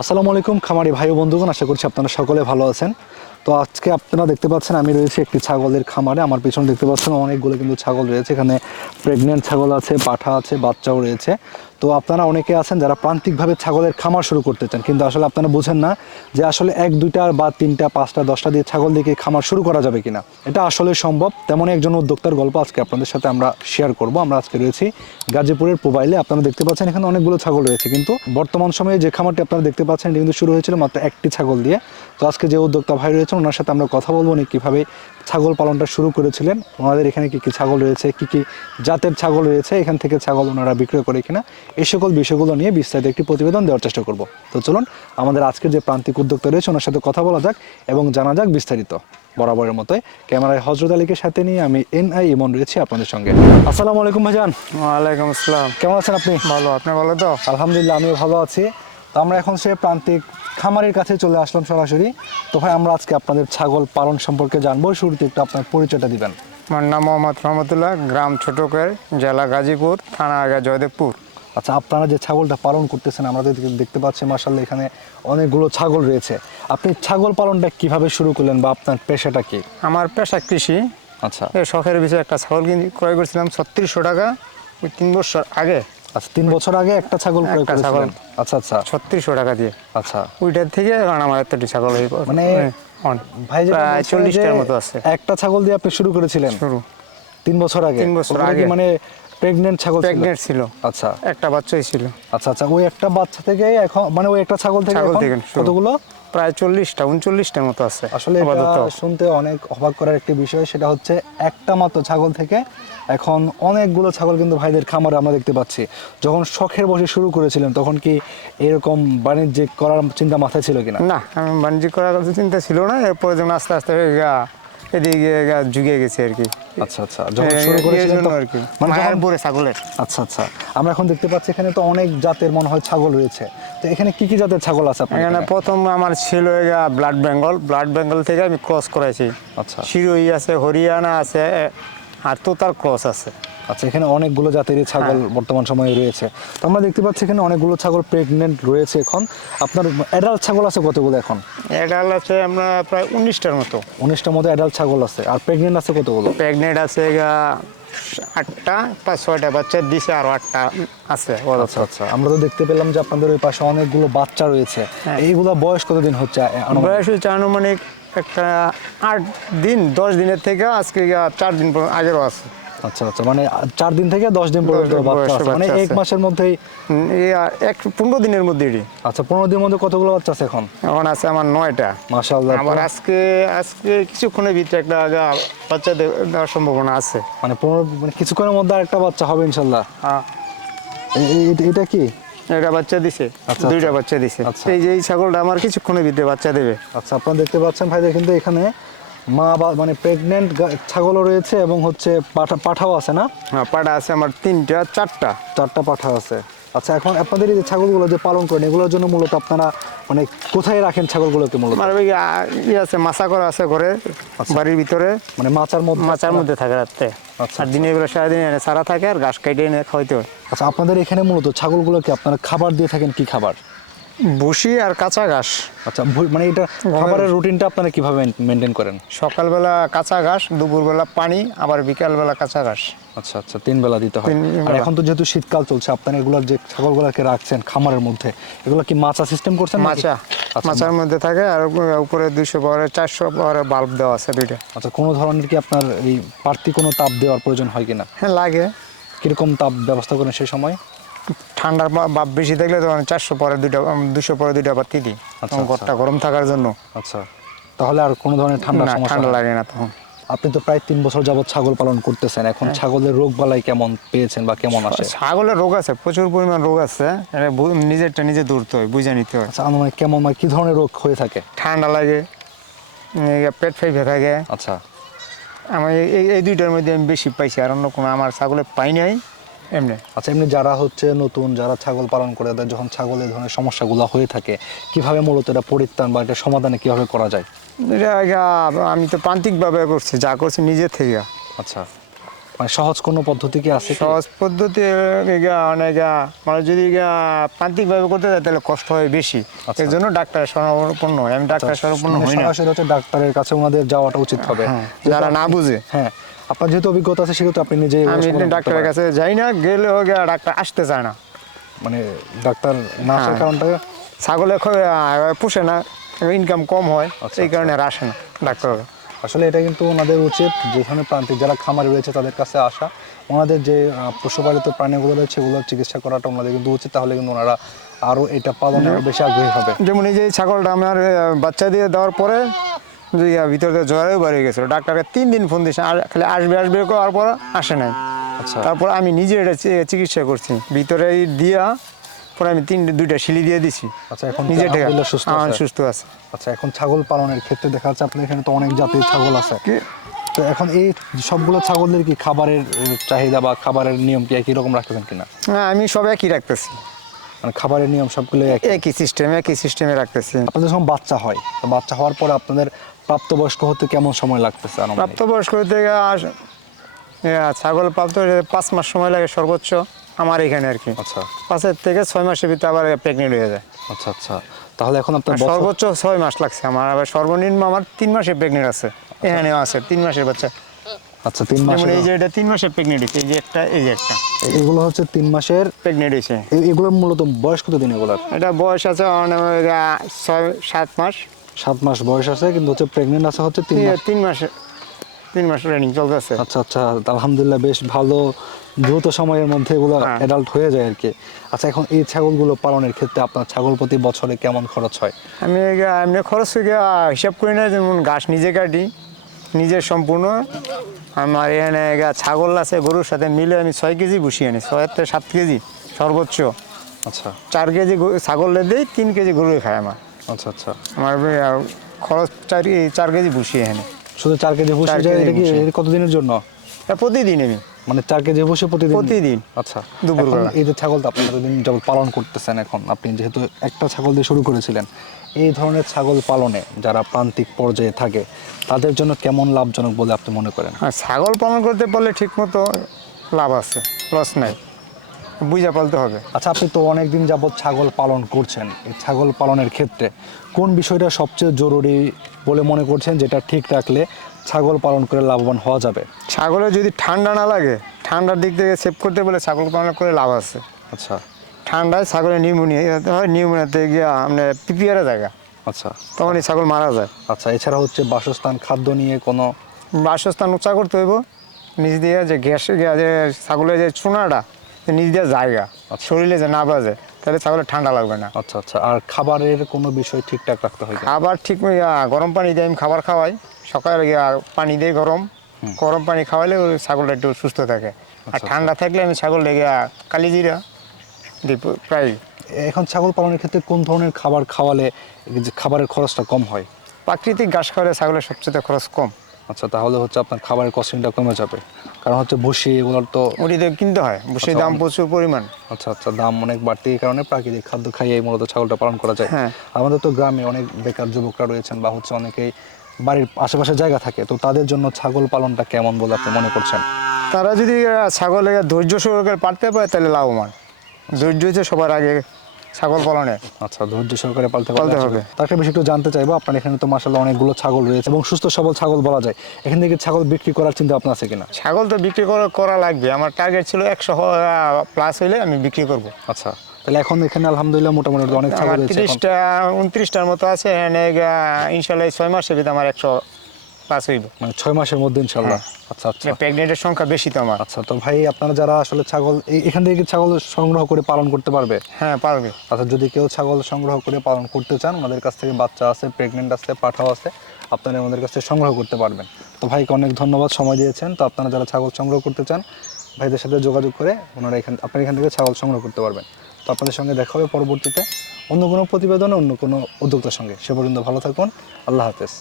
আসসালামু আলাইকুম, খামারি ভাই বন্ধুগণ, আশা করছি আপনারা সকলে ভালো আছেন। তো আজকে আপনারা দেখতে পাচ্ছেন, আমি রয়েছি একটি ছাগলের খামারে। আমার পিছনে দেখতে পাচ্ছেন, অনেকগুলো কিন্তু ছাগল রয়েছে। এখানে প্রেগনেন্ট ছাগল আছে, পাঠা আছে, বাচ্চাও রয়েছে। তো আপনারা অনেকে আছেন যারা প্রান্তিকভাবে ছাগলের খামার শুরু করতে চান, কিন্তু আসলে আপনারা বোঝেন না যে আসলে এক, দুইটা বা তিনটা, পাঁচটা, দশটা দিয়ে ছাগল দিয়ে খামার শুরু করা যাবে কিনা। এটা আসলে সম্ভব। তেমনই একজন উদ্যোক্তার গল্প আজকে আপনাদের সাথে আমরা শেয়ার করব। আমরা আজকে রয়েছি গাজীপুরের প্রোবাইলে আপনারা দেখতে পাচ্ছেন এখানে অনেকগুলো ছাগল রয়েছে, কিন্তু বর্তমান সময়ে যে খামারটি আপনারা দেখতে পাচ্ছেন, এটা কিন্তু শুরু হয়েছিল মাত্র একটি ছাগল দিয়ে। তো আজকে যে উদ্যোক্তা ভাই রয়েছেন, ওনার সাথে আমরা কথা বলব উনি কীভাবে ছাগল পালনটা শুরু করেছিলেন, ওনাদের এখানে কী কী ছাগল রয়েছে, কী কী জাতের ছাগল রয়েছে, এখান থেকে ছাগল ওনারা বিক্রয় করে কিনা। এই সকল বিষয়গুলো নিয়ে বিস্তারিত একটি প্রতিবেদন দেওয়ার চেষ্টা করব। তো চলুন আমাদের আজকের যে প্রান্তিক উদ্যোক্তা রয়েছে ওনার সাথে কথা বলা যাক এবং জানা যাক বিস্তারিত। বরাবরের মতোই ক্যামেরায় হজরত আলীকে সাথে নিয়ে আমি এন আই ইমন রয়েছি আপনাদের সঙ্গে। আসসালামু আলাইকুম ভাইজান। ওয়ালাইকুম আসসালাম। কেমন আছেন আপনি? ভালো আপনি ভালো তো? আলহামদুলিল্লাহ আমিও ভালো আছি। তো আমরা এখন সে প্রান্তিক খামারের কাছে চলে আসলাম সরাসরি। তো ভাই আমরা আজকে আপনাদের ছাগল পালন সম্পর্কে জানব। শুরুতে একটু আপনার পরিচয়টা দিবেন। আমার নাম মোহাম্মদ রহমতুল্লাহ গ্রাম ছোটকের জেলা গাজীপুর থানা আগা জয়দেবপুর। আচ্ছা আপনারা যে ছাগলটা পালন করতেছেন আমরা দেখতে- পাচ্ছি মাসাল্লাহ এখানে অনেকগুলো ছাগল রয়েছে। আপনি ছাগল পালনটা কীভাবে শুরু করলেন বা আপনার পেশাটা কি? আমার পেশা কৃষি। আচ্ছা। শখের বিষয়ে একটা ছাগল কিনে ক্রয় করেছিলাম ছত্রিশশো টাকা ওই তিন বছর আগে। আচ্ছা তিন বছর আগে একটা ছাগল ক্রয় ছাগল। করেছিলেন। আচ্ছা আচ্ছা। ছত্রিশশো টাকা দিয়ে। আচ্ছা। ওইটার থেকে এখন আমার এতটি ছাগল হয়ে। মানে ভাই যেটা প্রায় চল্লিশটার মতো আছে। একটা ছাগল দিয়ে আপনি শুরু করেছিলেন? শুরু। তিন বছর আগে। তিন বছর আগে। মানে প্রেগনেন্ট ছাগল প্রেগনেন্ট ছিল। আচ্ছা। একটা বাচ্চাই ছিল। আচ্ছা আচ্ছা ওই একটা বাচ্চা থেকে এখন মানে ওই একটা ছাগল থেকে ছাগল থেকে কতগুলো? প্রায় চল্লিশটা উনচল্লিশটার মতো আছে আসলে শুনতে অনেক অবাক করার একটি বিষয় সেটা হচ্ছে একটা মাত্র ছাগল থেকে এখন অনেকগুলো ছাগল কিন্তু ভাইদের খামারে আমরা দেখতে পাচ্ছি। যখন শখের বসে শুরু করেছিলেন তখন কি এরকম বাণিজ্যিক করার চিন্তা মাথায় ছিল কিনা? না আমি বাণিজ্য করার চিন্তা ছিল না এরপরে যখন আস্তে আস্তে এদিকে যুগে গেছে আর কি। আচ্ছা আচ্ছা। যখন শুরু করেছিলেন তো- আর কি। মানে মায়ের ছাগলের। আচ্ছা আচ্ছা। আমরা এখন দেখতে পাচ্ছি এখানে তো অনেক জাতের মনে হয় ছাগল রয়েছে। তো এখানে কি কি জাতের ছাগল আছে আপনার এখানে এখানে? প্রথম আমার ছিল ব্লাড বেঙ্গল। ব্লাড বেঙ্গল থেকে আমি ক্রস করাইছি। আচ্ছা। শিরোই আছে হরিয়ানা আছে আর তো তার ক্রস আছে। আচ্ছা এখানে অনেকগুলো জাতেরই ছাগল হ্যাঁ। বর্তমান সময়ে রয়েছে। তো আমরা দেখতে পাচ্ছি এখানে অনেকগুলো ছাগল প্রেগনেন্ট রয়েছে এখন। আপনার অ্যাডাল্ট ছাগল আছে কতগুলো এখন? এডাল আছে আমরা প্রায় উনিশটার মতো। উনিশটার মতো অ্যাডাল্ট ছাগল আছে। আর প্রেগনেন্ট আছে কতগুলো? প্রেগনেন্ট আছে আটটা প্রায় ছয়টা বাচ্চা দিছে আরও আটটা আছে আচ্ছা আচ্ছা। আমরা তো দেখতে পেলাম যে আপনাদের ওই পাশে অনেকগুলো বাচ্চা রয়েছে। হ্যাঁ। এইগুলো বয়স কতদিন হচ্ছে বয়স হচ্ছে আনুমানিক একটা আট দিন দশ দিনের থেকে আজকে চার দিন আগেরও আছে। আচ্ছা আচ্ছা মানে চার দিন থেকে দশ দিন পর্যন্ত বাচ্চা আছে মানে এক মাসের মধ্যেই এক পনেরো দিনের মধ্যে এটি আচ্ছা পনেরো দিনের মধ্যে কতগুলো বাচ্চা আছে এখন? এখন আছে আমার নয়টা। আবার আজকে আজকে কিছুক্ষণের ভিতরে একটা বাচ্চা দেওয়ার সম্ভাবনা আছে। মানে পনেরো মানে কিছুক্ষণের মধ্যে আরেকটা বাচ্চা হবে ইনশাল্লাহ হ্যাঁ। এটা- কি? একটা বাচ্চা দিছে আচ্ছা, দুইটা আচ্ছা। বাচ্চা দিছে। আচ্ছা। এই যে এই ছাগলটা আমার কিছুক্ষণের ভিতরে বাচ্চা দেবে। আচ্ছা আপনারা দেখতে পাচ্ছেন ভাইদের কিন্তু এখানে মা বা মানে প্রেগনেন্ট ছাগলও রয়েছে এবং হচ্ছে পাঠা পাঠাও আছে না? হ্যাঁ পাঠা আছে আমার তিনটা চারটা। চারটা পাঠা আছে। আচ্ছা এখন আপনাদের এই যে ছাগলগুলো যে পালন করেন এগুলোর জন্য মূলত আপনারা মানে কোথায় রাখেন ছাগলগুলোকে মূলত? আ- ইয়ে আছে মাছা করা আছে ঘরে বাড়ির ভিতরে। মানে মাচার মধ্যে? মাচার মধ্যে থাকে রাত্রে। আচ্ছা, আর দিনের বেলা সারাদিন এনে সারা থাকে আর ঘাস কাটে এনে খাওয়াইতে হয়। আচ্ছা আপনাদের এখানে মূলত ছাগলগুলোকে আপনারা খাবার দিয়ে থাকেন কি খাবার? বসি আর কাঁচা ঘাস। আচ্ছা মানে এটা খাবারের রুটিনটা আপনারা কীভাবে মেনটেন করেন? সকালবেলা কাঁচা ঘাস দুপুরবেলা পানি আবার বিকালবেলা কাঁচা ঘাস। আচ্ছা আচ্ছা তিন বেলা দিতে হয়। আর এখন তো যেহেতু শীতকাল চলছে আপনারা এগুলোর যে ছাগলগুলোকে রাখছেন খামারের মধ্যে এগুলো কি মাচা সিস্টেম করছেন? মাচা। আচ্ছা, মাচার মধ্যে থাকে আর উপরে দুইশো পাওয়ারে চারশো পাওয়ারে বাল্ব দেওয়া আছে দুইটা। আচ্ছা কোনো ধরনের কি আপনার এই বাড়তি কোনো তাপ দেওয়ার প্রয়োজন হয় কিনা? হ্যাঁ লাগে। কীরকম তাপ ব্যবস্থা করেন সেই সময়? ঠান্ডার বা- ভাব বেশি থাকলে তখন চারশো পরে দুইটা দুশো পরে দুইটা দিই আচ্ছা, ঘরটা গরম থাকার জন্য। আচ্ছা। তাহলে আর কোনো ধরনের ঠান্ডা ঠান্ডা লাগে না তখন। আপনি তো প্রায় তিন বছর যাবত ছাগল পালন করতেছেন। এখন হ্যাঁ। ছাগলের রোগ বালাই কেমন পেয়েছেন বা কেমন আসে? ছাগলের রোগ আছে প্রচুর পরিমাণ রোগ আছে। নিজেরটা নিজে দৌড়তে হয় বুঝে নিতে হয়। আচ্ছা আনুমানিক কেমন মানে কি ধরনের রোগ হয়ে থাকে? ঠান্ডা লাগে পেট ফাইভে থাকে। আচ্ছা। এই- এই দুইটার মধ্যে আমি বেশি পাইছি আর অন্য কোনো আমার ছাগলে পাই নাই। এমনি। আচ্ছা এমনি যারা হচ্ছে নতুন যারা ছাগল পালন করে তাদের যখন ছাগল এই ধরনের সমস্যাগুলো হয়ে থাকে কীভাবে মূলত এটা পরিত্রাণ বা এটা সমাধানে কীভাবে করা যায়? এটা আমি তো প্রান্তিকভাবে করছি যা করছি নিজে থেকে। আচ্ছা মানে সহজ কোনো পদ্ধতি কি আছে সহজ পদ্ধতি অনেক মানে যদি প্রান্তিকভাবে করতে যায় তাহলে কষ্ট হয় বেশি। আচ্ছা। এই জন্য ডাক্তারের শরণাপন্ন আমি ডাক্তার শরণাপন্ন মানে হই না। সরাসরি হচ্ছে ডাক্তারের কাছে ওনাদের যাওয়াটা উচিত হবে। হ্যাঁ, যারা না বুঝে। হ্যাঁ আপনার যেহেতু অভিজ্ঞতা আছে সেহেতু আপনি এগুলো আমি ডাক্তারের কাছে যাই না গেলে গিয়া ডাক্তার আসতে চায় না। মানে ডাক্তার না আসার হ্যাঁ। কারণটা? ছাগলে পুষে না ইনকাম কম হয় আচ্ছা, এই কারণে আর আসে না ডাক্তার। আসলে এটা কিন্তু ওনাদের উচিত যেখানে প্রান্তিক যারা খামারে রয়েছে তাদের কাছে আসা। ওনাদের যে পশুপালিত প্রাণীগুলো রয়েছে ওগুলোর চিকিৎসা করাটা ওনাদের কিন্তু উচিত তাহলে কিন্তু ওনারা আরও এটা পালনে বেশি আগ্রহী হবে। যেমন এই যে ছাগলটা আমার বাচ্চা দিয়ে দেওয়ার পরে ভিতরে জ্বরেও বাড়ি গেছিল ডাক্তারকে তিন দিন ফোন দিয়েছে আর খালি আসবে আসবে করার পর আসে নাই। আচ্ছা। তারপর আমি নিজে এটা চিকিৎসা করছি। ভিতরে দিয়া পরে আমি তিন দুইটা শিলি দিয়ে দিছি। আচ্ছা এখন নিজে টেকা সুস্থ আছে। সুস্থ আছে। আচ্ছা এখন ছাগল পালনের ক্ষেত্রে দেখা যাচ্ছে আপনার এখানে তো অনেক জাতির ছাগল আছে। কি? তো এখন এই সবগুলো ছাগলের কি খাবারের চাহিদা বা খাবারের নিয়ম কি একই রকম রাখতেছেন কিনা? হ্যাঁ আমি সব একই রাখতেছি। মানে খাবারের নিয়ম সবগুলো একই? একই সিস্টেম একই সিস্টেমে রাখতেছি। আপনাদের যখন বাচ্চা হয় তো বাচ্চা হওয়ার পরে আপনাদের প্রাপ্তবয়স্ক হতে কেমন সময় লাগতেছে? প্রাপ্তবয়স্ক ইয়া, ছাগল প্রাপ্ত পাঁচ মাস সময় লাগে সর্বোচ্চ আমার এখানে আর কি। আচ্ছা। পাঁচের থেকে ছয় মাসের ভিতরে আবার প্রেগনেন্ট হয়ে যায়। আচ্ছা আচ্ছা। তাহলে এখন আপনার সর্বোচ্চ ছয় মাস লাগছে আমার। আবার সর্বনিম্ন আমার তিন মাসে প্রেগনেন্ট আছে। এখানে আছে তিন মাসের বাচ্চা। আচ্ছা তিন মাস এই যে এটা তিন মাসের প্রেগনেন্ট হয়েছে এই যে একটা এই যে একটা। এগুলো হচ্ছে তিন মাসের প্রেগনেন্ট হয়েছে। এ- এগুলোর মূলত বয়স কত দিন এগুলোর? এটা বয়স আছে ছয় সাত মাস। সাত মাস বয়স আছে কিন্তু হচ্ছে প্রেগনেন্ট আছে হচ্ছে তিন মাস। তিন মাসে তিন মাস ট্রেনিং চলতেছে। আচ্ছা আচ্ছা আলহামদুলিল্লাহ বেশ ভালো দ্রুত সময়ের মধ্যে এগুলো। অ্যাডাল্ট হয়ে যায় আর কি আচ্ছা এখন এই ছাগলগুলো পালনের ক্ষেত্রে আপনার ছাগল প্রতি বছরে কেমন খরচ হয়? আমি এমনি খরচ হিসাব করি না যেমন ঘাস নিজে কাটি নিজের সম্পূর্ণ। আমার এখানে ছাগল আছে গরুর সাথে মিলে আমি ছয় কেজি বসিয়ে আনি ছয় থেকে সাত কেজি সর্বোচ্চ। আচ্ছা। চার কেজি ছাগলে দিই তিন কেজি গরু খায় আমার। আচ্ছা আচ্ছা। আমার খরচ চার চার কেজি বসিয়ে এখানে। শুধু চার কেজি যায়? এটা কি কতদিনের জন্য? প্রতিদিন আমি। মানে চার কেজি ভুসি প্রতিদিন? প্রতিদিন। আচ্ছা। দুপুরবেলা। এই যে ছাগল তো আপনি এতদিন যাবত পালন করতেছেন এখন আপনি যেহেতু একটা ছাগল দিয়ে শুরু করেছিলেন এই ধরনের ছাগল পালনে যারা প্রান্তিক পর্যায়ে থাকে তাদের জন্য কেমন লাভজনক বলে আপনি মনে করেন? আর ছাগল পালন করতে পারলে ঠিক মতো লাভ আছে লস নাই। বুঝা পালতে হবে। আচ্ছা আপনি তো অনেক দিন যাবত ছাগল পালন করছেন। এই ছাগল পালনের ক্ষেত্রে কোন বিষয়টা সবচেয়ে জরুরি বলে মনে করছেন যেটা ঠিক রাখলে ছাগল পালন করে লাভবান হওয়া যাবে? ছাগলের যদি ঠান্ডা না লাগে ঠান্ডার দিক থেকে সেভ করতে বলে ছাগল পালন করে লাভ আছে। আচ্ছা। ঠান্ডায় ছাগলের নিউমোনিয়া হয় নিউমোনিয়াতে গিয়ে আপনার পিপিআরে জায়গা। আচ্ছা। তখন এই ছাগল মারা যায়। আচ্ছা এছাড়া হচ্ছে বাসস্থান খাদ্য নিয়ে কোনো বাসস্থান উচ্চা করতে হইব। নিচ দিয়ে যে গ্যাস যে ছাগলের যে চুনাটা দিয়ে জায়গা শরীরে যে না বাজে তাহলে ছাগলের ঠান্ডা লাগবে না। আচ্ছা আচ্ছা। আর খাবারের কোনো বিষয় ঠিকঠাক রাখতে হয়? খাবার ঠিক গরম পানি দিয়ে আমি খাবার খাওয়াই। সকালে পানি দিয়ে গরম। গরম পানি খাওয়ালে ছাগলটা একটু সুস্থ থাকে। আর ঠান্ডা থাকলে আমি ছাগল লেগে কালি জিরা দিই প্রায় এখন ছাগল পালনের ক্ষেত্রে কোন ধরনের খাবার খাওয়ালে খাবারের খরচটা কম হয়? প্রাকৃতিক ঘাস খাওয়ালে ছাগলের সবচেয়ে খরচ কম। আচ্ছা তাহলে হচ্ছে আপনার খাবারের কস্টিংটা কমে যাবে। কারণ হচ্ছে ভুসি এগুলোর তো ওটিতে কিনতে হয়। বসে আচ্ছা, দাম প্রচুর পরিমাণ। আচ্ছা আচ্ছা দাম অনেক বাড়তি এই কারণে প্রাকৃতিক খাদ্য খাইয়ে মূলত ছাগলটা পালন করা যায়। হ্যাঁ। আমাদের তো গ্রামে অনেক বেকার যুবকরা রয়েছেন বা হচ্ছে অনেকেই বাড়ির আশেপাশে জায়গা থাকে তো তাদের জন্য ছাগল পালনটা কেমন বলে আপনি মনে করছেন? তারা যদি আহ, ছাগলে ধৈর্য সহকারে পারতে পারে তাহলে লাভবান। ধৈর্য হচ্ছে সবার আগে ছাগল পালনে। আচ্ছা ধৈর্য সহকারে পালতে পালতে হবে। তাকে বেশি একটু জানতে চাইব আপনার এখানে তো মাসাল্লাহ অনেকগুলো ছাগল রয়েছে এবং সুস্থ সবল ছাগল বলা যায়। এখান থেকে ছাগল বিক্রি করার চিন্তা আপনার আছে কিনা? ছাগল তো বিক্রি করা লাগবে। আমার টার্গেট ছিল একশো প্লাস হইলে আমি বিক্রি করব। আচ্ছা তাহলে এখন এখানে আলহামদুলিল্লাহ মোটামুটি অনেক ছাগল রয়েছে 30টা 29টার মতো আছে এখানে ইনশাআল্লাহ মাসের ভিতরে আমার 100 পাস হইব। মানে ছয় মাসের মধ্যে ইনশাল্লাহ হ্যাঁ। আচ্ছা আচ্ছা। মানে প্রেগনেন্টের সংখ্যা বেশি তো আমার। আচ্ছা তো ভাই আপনারা যারা আসলে ছাগল এখান থেকে ছাগল সংগ্রহ করে পালন করতে পারবে? হ্যাঁ পারবে। আচ্ছা যদি কেউ ছাগল সংগ্রহ করে পালন করতে চান আমাদের কাছ থেকে বাচ্চা আছে প্রেগনেন্ট আছে পাঠাও আছে আপনারা আমাদের কাছ থেকে সংগ্রহ করতে পারবেন। তো ভাইকে অনেক ধন্যবাদ সময় দিয়েছেন। তো আপনারা যারা ছাগল সংগ্রহ করতে চান ভাইদের সাথে যোগাযোগ করে ওনারা এখান আপনারা এখান থেকে ছাগল সংগ্রহ করতে পারবেন। তো আপনাদের সঙ্গে দেখা হবে পরবর্তীতে অন্য কোনো প্রতিবেদনে অন্য কোনো উদ্যোক্তার সঙ্গে। সে পর্যন্ত ভালো থাকুন। আল্লাহ হাফেজ।